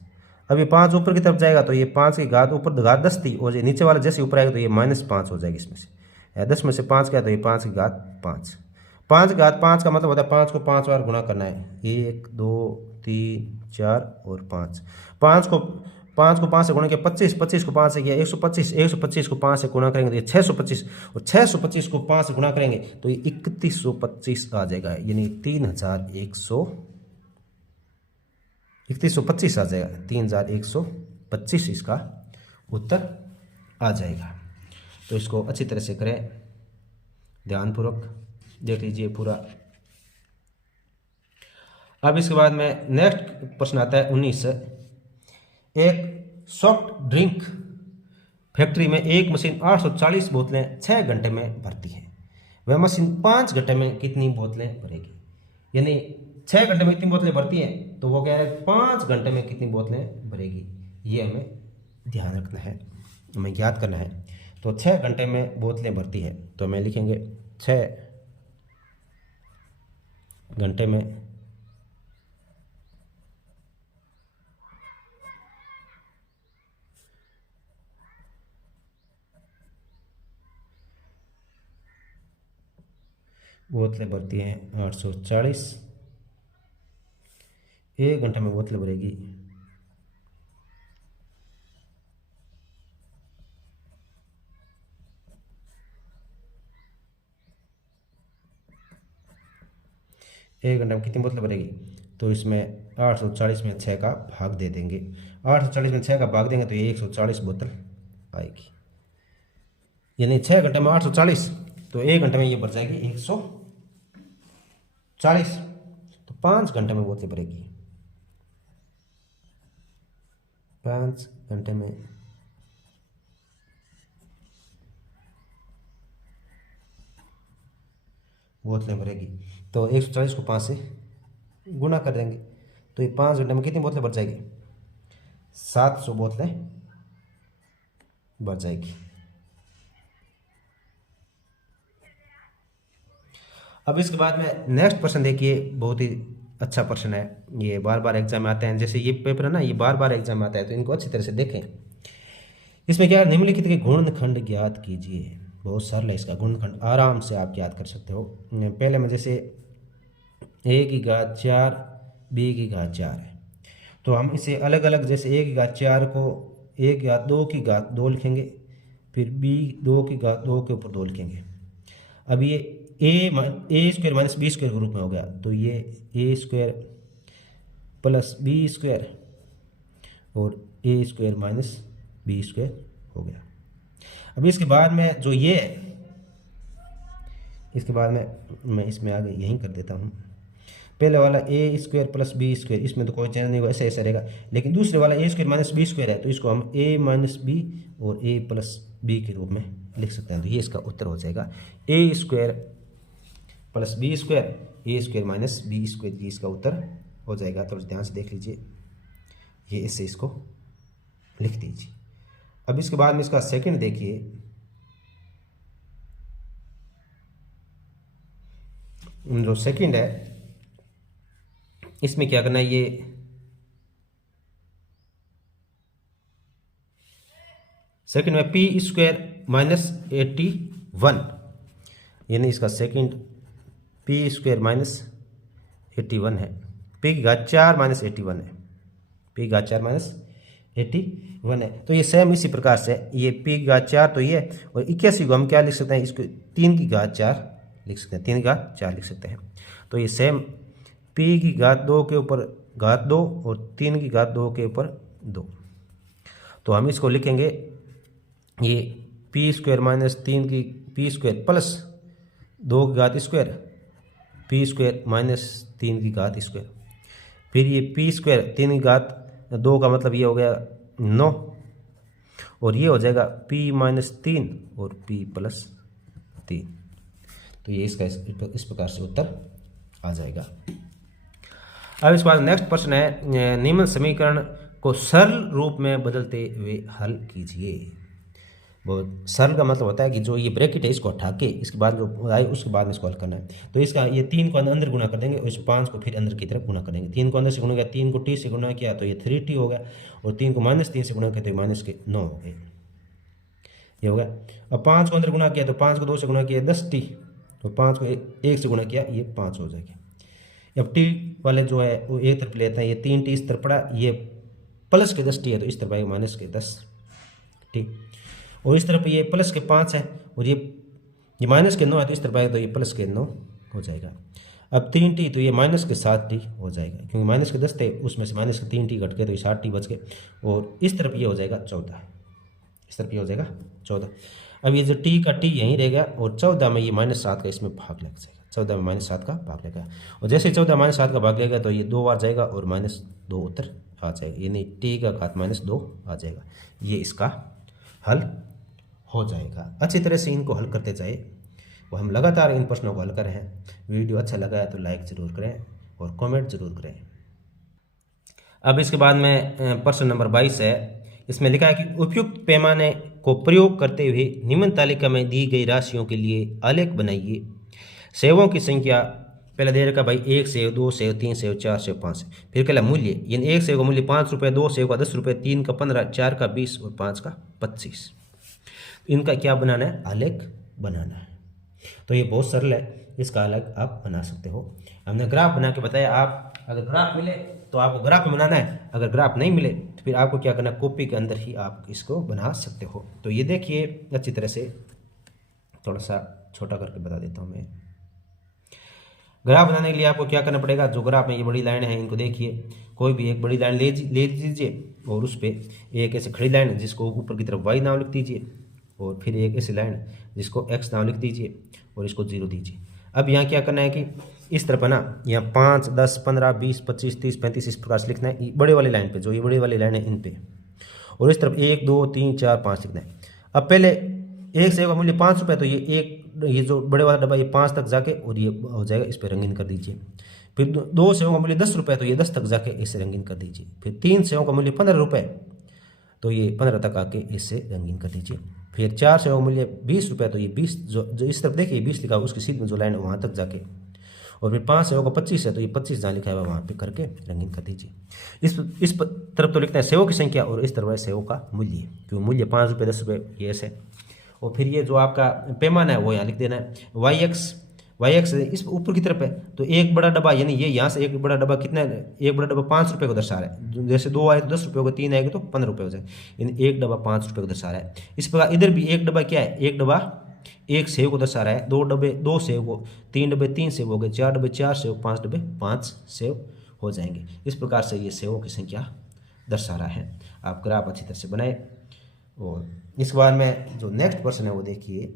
अब ये 5 ऊपर की तरफ जाएगा तो ये 5 की घात ऊपर घात 10 थी और ये नीचे वाला जैसे ऊपर आएगा तो ये -5 हो जाएगी इसमें से। 10 में से 5 क्या है तो ये 5 की घात 5। 5 की घात 5 का मतलब होता है 5 को 5 बार गुणा करना है, 1 2 3 4 और 5। 5 को 5 से गुणा किया 25, 25 को 5 से किया 125, 125 को 5 से गुणा करेंगे तो ये 625, और 625 को 5 से गुणा करेंगे तो ये 3125 आ जाएगा, यानी 3125 आ जाएगा, 3125 इसका उत्तर आ जाएगा। तो इसको अच्छी तरह से करें, ध्यानपूर्वक देख लीजिए पूरा। अब इसके बाद में नेक्स्ट प्रश्न आता है 19। एक सॉफ्ट ड्रिंक फैक्ट्री में एक मशीन 840 बोतलें 6 घंटे में भरती है, वह मशीन 5 घंटे में कितनी बोतलें भरेगी। यानी 6 घंटे में कितनी बोतलें भरती हैं, तो वो कह रहे हैं 5 घंटे में कितनी बोतलें भरेगी। ये हमें ध्यान रखना है, हमें याद करना है। तो 6 घंटे में बोतलें भरती है, तो हमें लिखेंगे 6 घंटे में बोतलें भरती हैं 840 1 घंटे में बोतलें भरेगी। एक घंटे में कितनी बोतलें भरेगी? तो इसमें 840 में 6 का भाग दे देंगे। 840 में 6 का भाग देंगे तो ये 140 बोतल आएगी। यानी 6 घंटे में 840, तो 1 घंटे में ये भर जाएगी 140। तो 5 घंटे में बोतलें भरेगी। 5 घंटे में बोतलें भरेगी। तो 140 को 5 से गुना कर देंगे तो ये 5 घंटे में कितनी बोतलें भर जाएगी? 700 बोतलें भर जाएगी। अब इसके बाद में नेक्स्ट प्रश्न देखिए, बहुत ही अच्छा प्रश्न है। ये बार बार एग्जाम में आते हैं, जैसे ये पेपर है ना, ये बार बार एग्जाम में आता है, तो इनको अच्छी तरह से देखें। इसमें क्या है, निम्नलिखित के गुणनखंड ज्ञात कीजिए। बहुत सरल है इसका गुणनखंड, आराम से आप याद कर सकते हो। पहले में जैसे a की घात 4 b की घात 4 है, तो हम इसे अलग अलग, जैसे a की घात 4 को a की घात 2 की घात 2 लिखेंगे, फिर b 2 की घात 2 के ऊपर 2 लिखेंगे। अब ये a square minus B square के रूप में हो गया, तो ये a square plus B square और a square minus B square हो गया। अब इसके बाद में जो ये है, इसके बाद में मैं इसमें आगे यहीं कर देता हूँ। पहले वाला ए स्क्वायर प्लस बी स्क्वायर, इसमें तो कोई चेंज नहीं होगा, ऐसे ऐसा रहेगा। लेकिन दूसरे वाला ए स्क्वायर माइनस बी स्क्वायर है, तो इसको हम ए माइनस बी और ए प्लस बी के रूप में लिख सकते हैं। तो ये इसका उत्तर हो जाएगा ए स्क्वायर प्लस बी स्क्वायर, ए स्क्वायर माइनस बी स्क्वायर, ये इसका उत्तर हो जाएगा। तो ध्यान से देख लीजिए, ये इससे इसको लिख दीजिए। अब इसके बाद में इसका सेकंड देखिए, जो सेकंड है इसमें क्या करना है, ये सेकंड में पी स्क्वायर माइनस 81, यानी इसका सेकंड पी स्क्वायर माइनस 81 है। पी की घात 4 माइनस 81 है, पी की घात 4 माइनस 81 है। तो ये सेम इसी प्रकार से, ये पी की घात 4 तो ये, और 81 को हम क्या लिख सकते हैं, इसको 3 की घात 4 लिख सकते हैं, 3 की घात 4 लिख सकते हैं। तो ये सेम पी की घात 2 के ऊपर घात 2 और 3 की घात 2 के ऊपर 2। तो हम इसको लिखेंगे, ये पी स्क्वायर माइनस 3 की पी स्क्वायर प्लस 2 की घात स्क्वायर, पी स्क्वायर माइनस 3 की घात स्क्वायर, फिर ये पी स्क्वायर 3 की घात 2 का मतलब ये हो गया 9, और ये हो जाएगा p माइनस 3 और p प्लस 3। तो ये इसका इस प्रकार से उत्तर आ जाएगा। अब इसके बाद नेक्स्ट प्रश्न है, निम्न समीकरण को सरल रूप में बदलते हुए हल कीजिए। बहुत सरल का मतलब होता है कि जो ये ब्रैकेट है इसको हटा के इसके बाद जो आए उसके बाद में इसको हल करना है। तो इसका ये 3 को अंदर गुना कर देंगे और इस 5 को फिर अंदर की तरफ गुना कर देंगे। 3 को अंदर से गुना किया, 3 को t से गुना किया तो ये 3t हो गया, और 3 को -3 से गुना किया तो ये -9 हो गए, ये हो गया। अब 5 को अंदर गुना किया तो 5 को 2 से गुना किया 10t, तो 5 को 1 से गुना किया ये 5 हो जाएगा। अब t वाले जो है वो एक तरफ लेते हैं, ये 3t इस तरफ पड़ा, ये प्लस के 10t है तो इस तरफ आएगा माइनस के 10t, और इस तरफ ये प्लस के 5 है और ये माइनस के 9 है तो इस तरफ आएगा तो ये प्लस के 9 हो जाएगा। अब 3t तो ये माइनस के 7t हो जाएगा, क्योंकि माइनस के 10 थे उसमें से माइनस के 3t घट गए तो ये 7t बच गए, और इस तरफ ये हो जाएगा 14, इस तरफ ये हो जाएगा 14। अब ये जो t का t यहीं रहेगा और 14 में ये -7 का इसमें भाग लग जाएगा, 14 में -7 का भाग लगेगा, और जैसे 14 -7 का भाग लगेगा तो ये 2 बार जाएगा और -2 उत्तर आ जाएगा, यानी t का घात -2 आ जाएगा। ये इसका हल हो जाएगा। अच्छी तरह से इनको हल करते जाए, वो हम लगातार इन प्रश्नों को हल कर रहे हैं। वीडियो अच्छा लगा है तो लाइक ज़रूर करें और कमेंट ज़रूर करें। अब इसके बाद में प्रश्न नंबर 22 है, इसमें लिखा है कि उपयुक्त पैमाने को प्रयोग करते हुए निम्न तालिका में दी गई राशियों के लिए आलेख बनाइए। सेवों की संख्या, पहले दे रखा भाई 1 save, 2 save, 3 save, 4 save, 5 save. फिर कहला मूल्य, यानी 1 सेव का मूल्य 5 रुपये, 2 सेव का 10 रुपये, 3 का 15, 4 का 20 और 5 का 25। इनका क्या बनाना है, आलेख बनाना है। तो ये बहुत सरल है, इसका अलग आप बना सकते हो। हमने ग्राफ बना के बताया। आप अगर ग्राफ मिले तो आपको ग्राफ में बनाना है, अगर ग्राफ नहीं मिले तो फिर आपको क्या करना, कॉपी के अंदर ही आप इसको बना सकते हो। तो ये देखिए अच्छी तरह से, थोड़ा सा छोटा करके बता देता हूँ मैं। ग्राफ बनाने के लिए आपको क्या करना पड़ेगा, जो ग्राफ में ये बड़ी लाइन है इनको देखिए, कोई भी एक बड़ी लाइन ले लीजिए और उस पर एक ऐसे खड़ी लाइन जिसको ऊपर की तरफ y नाम लिख दीजिए, और फिर एक ऐसी लाइन जिसको x नाम लिख दीजिए और इसको 0 दीजिए। अब यहाँ क्या करना है कि इस तरफ है ना, यहाँ 5, 10, 15, 20, 25, 30, 35 इस प्रकार से लिखना है बड़े वाली लाइन पे, जो ये बड़ी वाली लाइन है इन पे, और इस तरफ 1, 2, 3, 4, 5 लिखना है। अब पहले एक सेव का मूल्य 5 रुपये, तो ये जो बड़े वाला डब्बा ये 5 तक जाके और ये हो जाएगा, इस पर रंगीन कर दीजिए। फिर 2 सेवों का मूल्य 10 रुपये, तो ये 10 तक जाके इसे रंगीन कर दीजिए। फिर 3 सेवों का मूल्य 15 रुपये, तो ये 15 तक आके इससे रंगीन कर दीजिए। फिर 4 सेवों का मूल्य 20 रुपये, तो ये 20 जो इस तरफ देखिए 20 लिखा हुआ उसकी सीध में जो लाइन है वहाँ तक जाके, और फिर 5 सेवों का 25 है, तो ये 25 जहाँ लिखा है वहाँ पे करके रंगीन कर दीजिए। इस तरफ तो लिखना है सेवों की संख्या और इस तरफ है सेवों का मूल्य, क्योंकि मूल्य 5 रुपये 10 रुपये ये ऐसे। और फिर ये जो आपका पैमाना है वो यहाँ लिख देना है वाई एक्स इस ऊपर की तरफ है, तो एक बड़ा डब्बा यानी ये यहाँ से एक बड़ा डब्बा कितना है, एक बड़ा डब्बा 5 रुपये को दर्शा रहा है। जैसे 2 आए तो 10 रुपये को, 3 आएगा तो 15 रुपये हो जाए, यानी एक डब्बा 5 रुपये को दर्शा रहा है। इस प्रकार इधर भी एक डब्बा क्या है, एक डब्बा 1 सेव को दर्शा रहा है, 2 डब्बे 2 सेव को, 3 डब्बे 3 सेव हो गए, 4 डब्बे 4 सेव, 5 डब्बे 5 सेव हो जाएंगे। इस प्रकार से ये सेवों की संख्या दर्शा रहा है। आप ग्राफ अच्छी तरह से बनाए। और इस बार में जो नेक्स्ट प्रश्न है वो देखिए,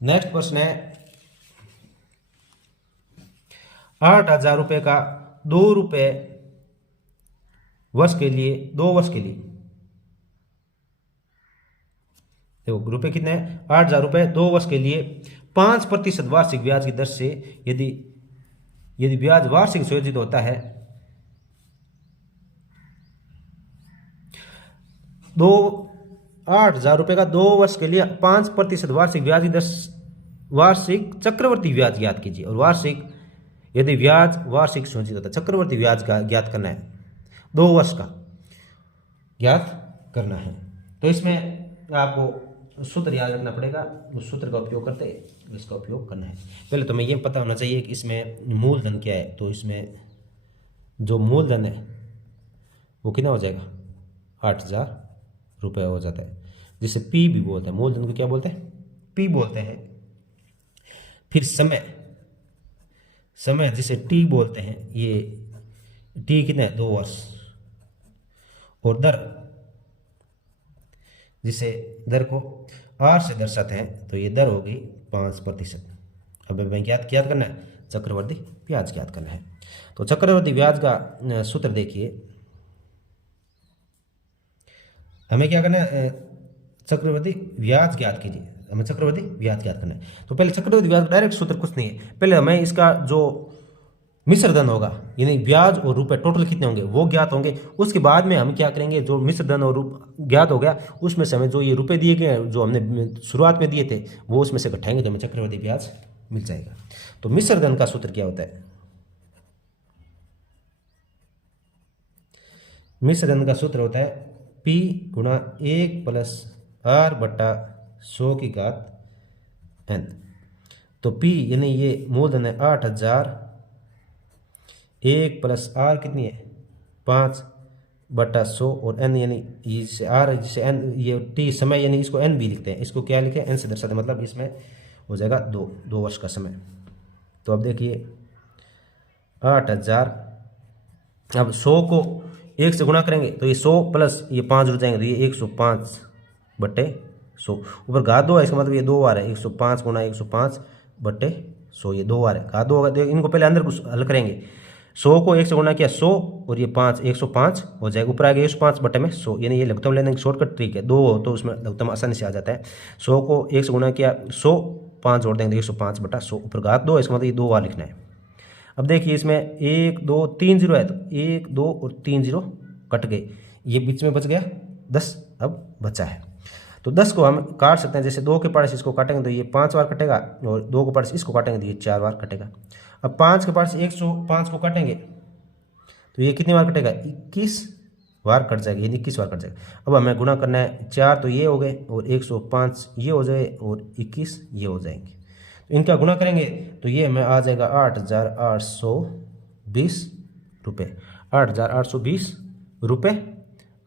नेक्स्ट प्रश्न है 8,000 रुपये का 2 रुपये वर्ष के लिए, 2 वर्ष के लिए, देखो रुपये कितने हैं, 8,000 रुपये 2 वर्ष के लिए 5% वार्षिक ब्याज की दर से यदि ब्याज वार्षिक सुयोजित होता है, 8,000 रुपये का 2 वर्ष के लिए 5% वार्षिक ब्याज की दर, वार्षिक चक्रवर्ती ब्याज ज्ञात कीजिए। और वार्षिक यदि ब्याज वार्षिक सुनिश्चित होता है, चक्रवर्ती ब्याज का ज्ञात करना है, 2 वर्ष का ज्ञात करना है। तो इसमें आपको सूत्र याद रखना पड़ेगा, उस सूत्र का उपयोग करते इसका उपयोग करना है। पहले तो मैं ये पता होना चाहिए कि इसमें मूलधन क्या है। तो इसमें जो मूलधन है वो कितना हो जाएगा, 8,000 रुपये हो जाता है, जिसे पी भी बोलते हैं। मूलधन को क्या बोलते हैं, पी बोलते हैं। फिर समय जिसे टी बोलते हैं, ये टी कितना है, 2 वर्ष। और दर, जिसे दर को आर से दर्शाते हैं, तो ये दर होगी 5%। अब हमें ज्ञात करना है, चक्रवर्ती ब्याज ज्ञात करना है। तो चक्रवर्ती ब्याज का सूत्र देखिए, हमें क्या करना है, चक्रवर्ती ब्याज ज्ञात कीजिए, हमें चक्रवर्ती ब्याज ज्ञात करना है। तो पहले चक्रवर्ती ब्याज का डायरेक्ट सूत्र कुछ नहीं है, पहले हमें इसका जो मिश्र धन होगा, यानी ब्याज और रुपए टोटल कितने होंगे वो ज्ञात होंगे। उसके बाद में हम क्या करेंगे, जो मिश्र धन और ज्ञात हो गया उसमें से हमें जो ये रुपए दिए गए जो हमने शुरुआत में दिए थे वो उसमें से घटाएंगे तो हमें चक्रवर्ती ब्याज मिल जाएगा। तो मिश्र धन का सूत्र क्या होता है, मिश्र धन का सूत्र होता है P गुणा 1 + R/100 तो P यानी ये मूलधन है 8,000, 1 + R कितनी है 5/100, और n यानी जिसे R है, जिसे n ये T समय यानी इसको n भी लिखते हैं, इसको क्या लिखे n से दर्शाते हैं, मतलब इसमें हो जाएगा 2 वर्ष का समय। तो अब देखिए 8,000, अब 100 को 1 से गुणा करेंगे तो ये 100 + ये 5 जुड़ जाएंगे, तो ये 105/100, ऊपर घात 2 है, इसका मतलब ये 2 बार है, 105 × 105/100, ये 2 बार है, घात 2 होगा। इनको पहले अंदर हल करेंगे, 100 को 1 से गुणा किया 100 और ये 5 105 हो जाएगा, ऊपर आ गया 105/100, यानी ये लघुत्तम लेने की शॉर्टकट ट्रिक है, 2 हो तो उसमें लघुत्तम आसानी से आ जाता है। 100 को 1 से गुणा किया 100, 5 जोड़ देंगे 105/100, ऊपर घात 2 है, इसका मतलब ये 2 बार लिखना है। अब देखिए इसमें 1 2 3 0 है, तो 1 2 और 3 0 कट गए, ये बीच में बच गया 10 अब बचा है। तो 10 को हम काट सकते हैं, जैसे 2 के पास इसको काटेंगे तो ये 5 बार कटेगा, और 2 के पास इसको काटेंगे तो ये 4 बार कटेगा। अब 5 के पास 105 को काटेंगे तो ये कितनी बार कटेगा, 21 बार कट जाएगा, यानी 21 बार कट जाएगा। अब हमें गुणा करना है 4 तो ये हो गए और 105 ये हो जाए और 21 ये हो जाएंगे। तो इनका गुणा करेंगे तो ये हमें आ जाएगा 8,820 रुपये, 8,820 रुपये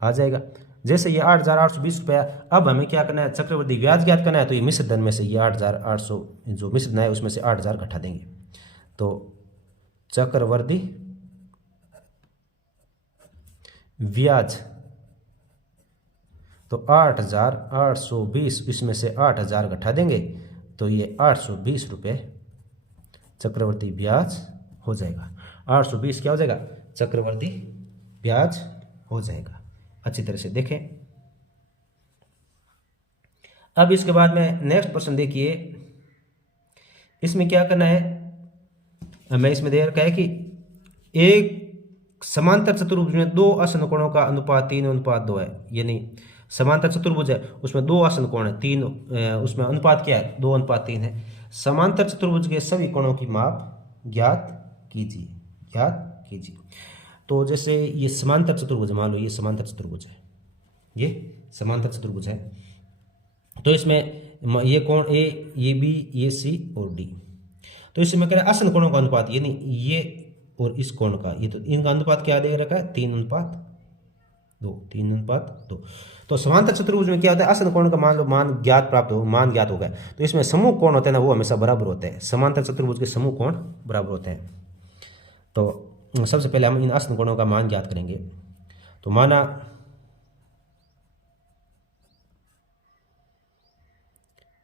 आ जाएगा। जैसे ये 8,820 रुपया, अब हमें क्या करना है, चक्रवृद्धि ब्याज ज्ञात करना है। तो ये मिश्र धन में से ये 8,800 जो मिश्र धन है उसमें से 8,000 घटा देंगे। तो चक्रवृद्धि ब्याज तो 8,820 इसमें से 8,000 घटा देंगे तो ये 820 रुपये चक्रवृद्धि ब्याज हो जाएगा। 820 क्या हो जाएगा, चक्रवृद्धि ब्याज हो जाएगा। अच्छी तरह से देखें। अब इसके बाद में नेक्स्ट प्रश्न देखिए, इसमें क्या करना है, हमें इसमें दे रखा है कि एक समांतर चतुर्भुज में दो आसन कोणों का अनुपात 3:2 है। यानी समांतर चतुर्भुज है उसमें दो आसन कोण है, 3 उसमें अनुपात क्या है, 2:3 है। समांतर चतुर्भुज के सभी कोणों की माप ज्ञात कीजिए। तो जैसे ये समांतर चतुर्भुज, मान लो ये समांतर चतुर्भुज है, ये समांतर चतुर्भुज है। तो इसमें ये कोण ए, ये बी, ये सी और डी। तो इसमें कह रहा है आसन कोणों का अनुपात, यानी ये और इस कोण का, ये तो इनका अनुपात क्या दे रखा है, 3:2। तो समांतर चतुर्भुज में क्या होता है, आसन कोण का मान लो मान ज्ञात हो गया। तो इसमें समूह कोण होते हैं ना, वो हमेशा बराबर होते हैं। समांतर चतुर्भुज के समूह कोण बराबर होते हैं। तो सबसे पहले हम इन आसन कोणों का मान ज्ञात करेंगे। तो माना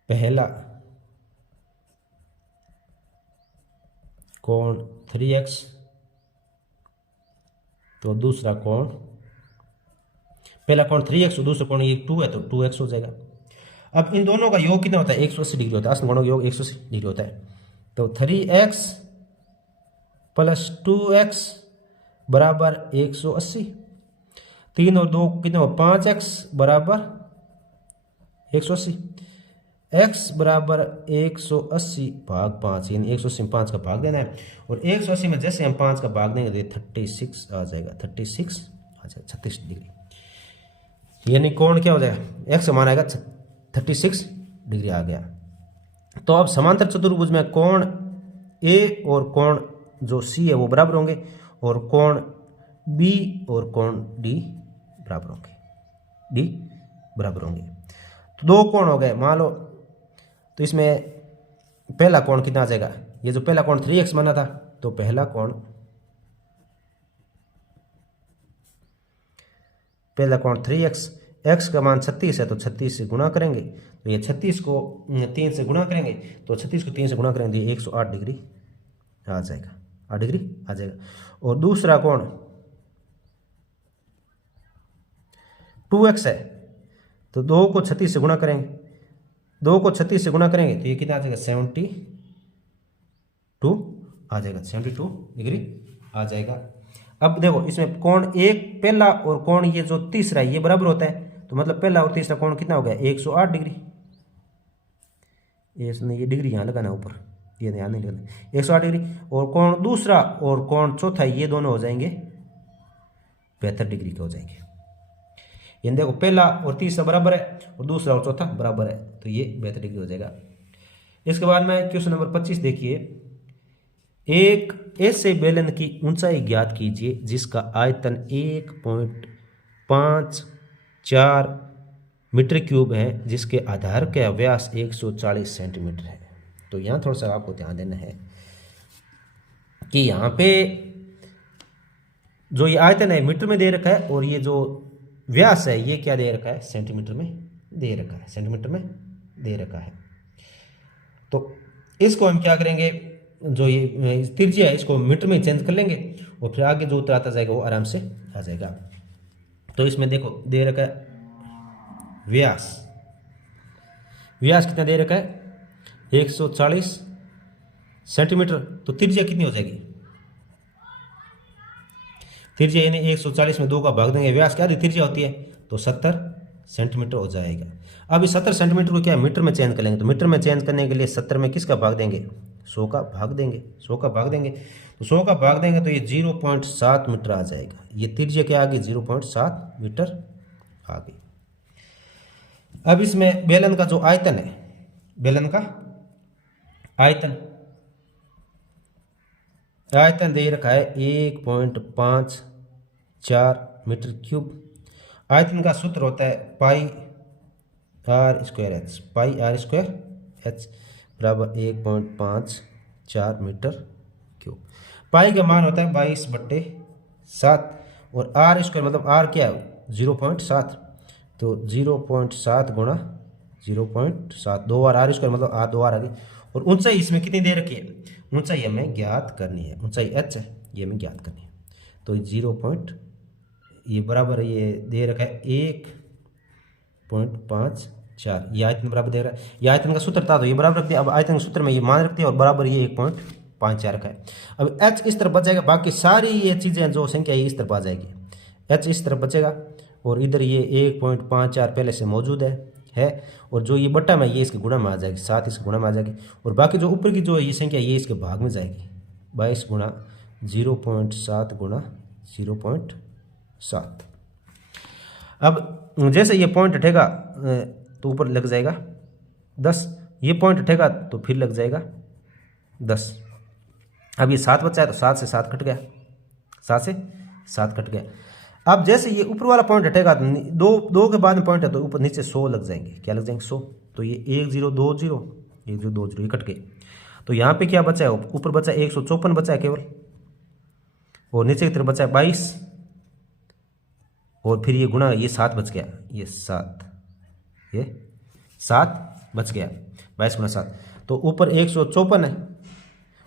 पहला कोण 3x, तो दूसरा कोण, पहला कोण 3x और दूसरा कोण ये 2 है तो 2x हो जाएगा। अब इन दोनों का योग कितना होता है, 180 डिग्री होता है। आसन कोणों का योग 180 डिग्री होता है। तो 3x प्लस 2x बराबर 180, 3 और 2 कितना हो, 5x बराबर 180, x बराबर 180 भाग 5, यानी 180 में 5 का भाग देना है। और 180 में जैसे हम 5 का भाग देंगे तो 36 आ जाएगा, 36 डिग्री। यानी कोण क्या हो जाएगा, x मान आएगा 36 डिग्री आ गया। तो अब समांतर चतुर्भुज में कोण a और कोण जो c है वो बराबर होंगे, और कोण b और कोण d बराबर होंगे। तो दो कोण हो गए मान लो। तो इसमें पहला कोण कितना आ जाएगा, ये जो पहला कोण 3x माना था, तो पहला कोण 3x, x का मान 36 है तो 36 से गुणा करेंगे। तो ये 36 को 3 से गुणा करेंगे, तो 36 को 3 से गुणा करेंगे तो 108 डिग्री आ जाएगा, 8 डिग्री आ जाएगा। और दूसरा कोण 2x है, तो 2 को 36 से गुणा करेंगे, 2 को 36 से गुणा करेंगे तो ये कितना आ जाएगा, 72 आ जाएगा, 72 डिग्री आ जाएगा। अब देखो इसमें कोण एक पहला और कोण ये जो तीसरा है ये बराबर होता है। तो मतलब पहला और तीसरा कोण कितना हो गया, 108 डिग्री। ये डिग्री यहाँ लगाना ऊपर, ये ध्यान नहीं लगाना, 108 डिग्री। और कोण दूसरा और कोण चौथा ये दोनों हो जाएंगे 72 डिग्री के हो जाएंगे। ये देखो पहला और तीसरा बराबर है और दूसरा और चौथा बराबर है, तो ये 72 डिग्री हो जाएगा। इसके बाद में क्वेश्चन नंबर 25 देखिए, एक ऐसे बेलन की ऊंचाई ज्ञात कीजिए जिसका आयतन 1.54 मीटर क्यूब है, जिसके आधार का व्यास 140 सेंटीमीटर है। तो यहाँ थोड़ा सा आपको ध्यान देना है कि यहाँ पे जो ये आयतन है मीटर में दे रखा है, और ये जो व्यास है ये क्या दे रखा है, सेंटीमीटर में दे रखा है। तो इसको हम क्या करेंगे, जो ये त्रिज्या है इसको मीटर में चेंज कर लेंगे, और फिर आगे जो उत्तर आता जाएगा वो आराम से आ जाएगा। तो इसमें देखो दे रखा है व्यास कितना दे रखा है, 140 सेंटीमीटर। तो त्रिज्या कितनी हो जाएगी, त्रिज्या यानी 140 में 2 का भाग देंगे, व्यास क्या त्रिज्या होती है, तो 70 सेंटीमीटर हो जाएगा। अब इस 70 सेंटीमीटर को क्या मीटर में चेंज कर लेंगे, तो मीटर में चेंज करने के लिए 70 में किसका भाग देंगे, 100 का भाग देंगे, 100 का भाग देंगे तो 100 का भाग देंगे तो ये 0.7 मीटर आ जाएगा। ये त्रिज्या क्या आ गई, 0.7 मीटर आ गई। अब इसमें बेलन का जो आयतन है, बेलन का आयतन दे रखा है 1.54 मीटर क्यूब। आयतन का सूत्र होता है pi r square h, pi r square h बराबर 1.54 मीटर क्यूब। पाई का मान होता है 22/7 और आर स्क्वायर मतलब आर क्या है 0.7, तो 0.7 गुणा 0.7, 2 बार आर स्क्वायर मतलब आर 2 बार आ गई। और ऊंचाई इसमें कितनी दे रखी है, ऊंचाई हमें ज्ञात करनी है, ऊंचाई एच है ये हमें ज्ञात करनी है। तो 0. ये बराबर ये दे रखा है 1.54, ये आयतन बराबर दे रहा है। ये आयतन का सूत्र था तो ये बराबर रख दिया। अब आयतन के सूत्र में ये मान रखते हैं और बराबर ये 1.54 का है। अब एच इस तरफ बचेगा, बाकी सारी ये चीज़ें जो संख्या है इस तरफ आ जाएगी, एच इस तरफ बचेगा और इधर ये 1.54 पहले से मौजूद है और जो ये बट्टा में ये इसके गुणा में आ जाएगी, 7 इसके गुणा में आ जाएगी और बाकी जो ऊपर की जो ये संख्या ये इसके भाग में जाएगी, 22 गुणा 0.7 गुणा 0.7। अब जैसे ये पॉइंट हटेगा तो ऊपर लग जाएगा 10, ये पॉइंट हटेगा तो फिर लग जाएगा 10। अब ये 7 बचा है तो 7 से 7 कट गया, 7 से 7 कट गया। अब जैसे ये ऊपर वाला पॉइंट हटेगा तो दो के बाद में पॉइंट है तो ऊपर नीचे 100 लग जाएंगे, क्या लग जाएंगे 100। तो ये 1020 ये कट गए। तो यहाँ पे क्या बचा है, ऊपर बचा 154 बचा है केवल और नीचे की तरफ बचा है 22 और फिर ये गुणा ये 7 बच गया, ये 7 बच गया, 22 गुणा 7 तो ऊपर 154 है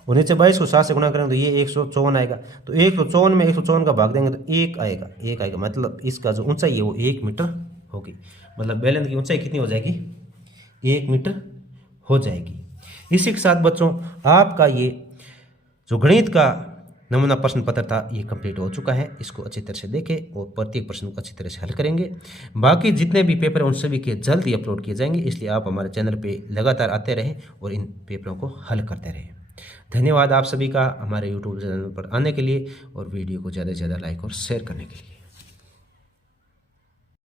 और नीचे 22 को 7 से गुणा करेंगे तो ये 154 आएगा। तो 154 में 154 का भाग देंगे तो 1 आएगा, मतलब इसका जो ऊंचाई है वो 1 मीटर होगी। मतलब बेलन की ऊंचाई कितनी हो जाएगी, 1 मीटर हो जाएगी। इसी के साथ बच्चों आपका ये जो गणित का नमूना प्रश्न पत्र था ये कंप्लीट हो चुका है। इसको अच्छी तरह से देखें और प्रत्येक प्रश्न को अच्छी तरह से हल करेंगे। बाकी जितने भी पेपर हैं उन सभी के जल्द ही अपलोड किए जाएंगे, इसलिए आप हमारे चैनल पे लगातार आते रहें और इन पेपरों को हल करते रहें। धन्यवाद आप सभी का हमारे यूट्यूब चैनल पर आने के लिए और वीडियो को ज़्यादा से ज़्यादा लाइक और शेयर करने के लिए।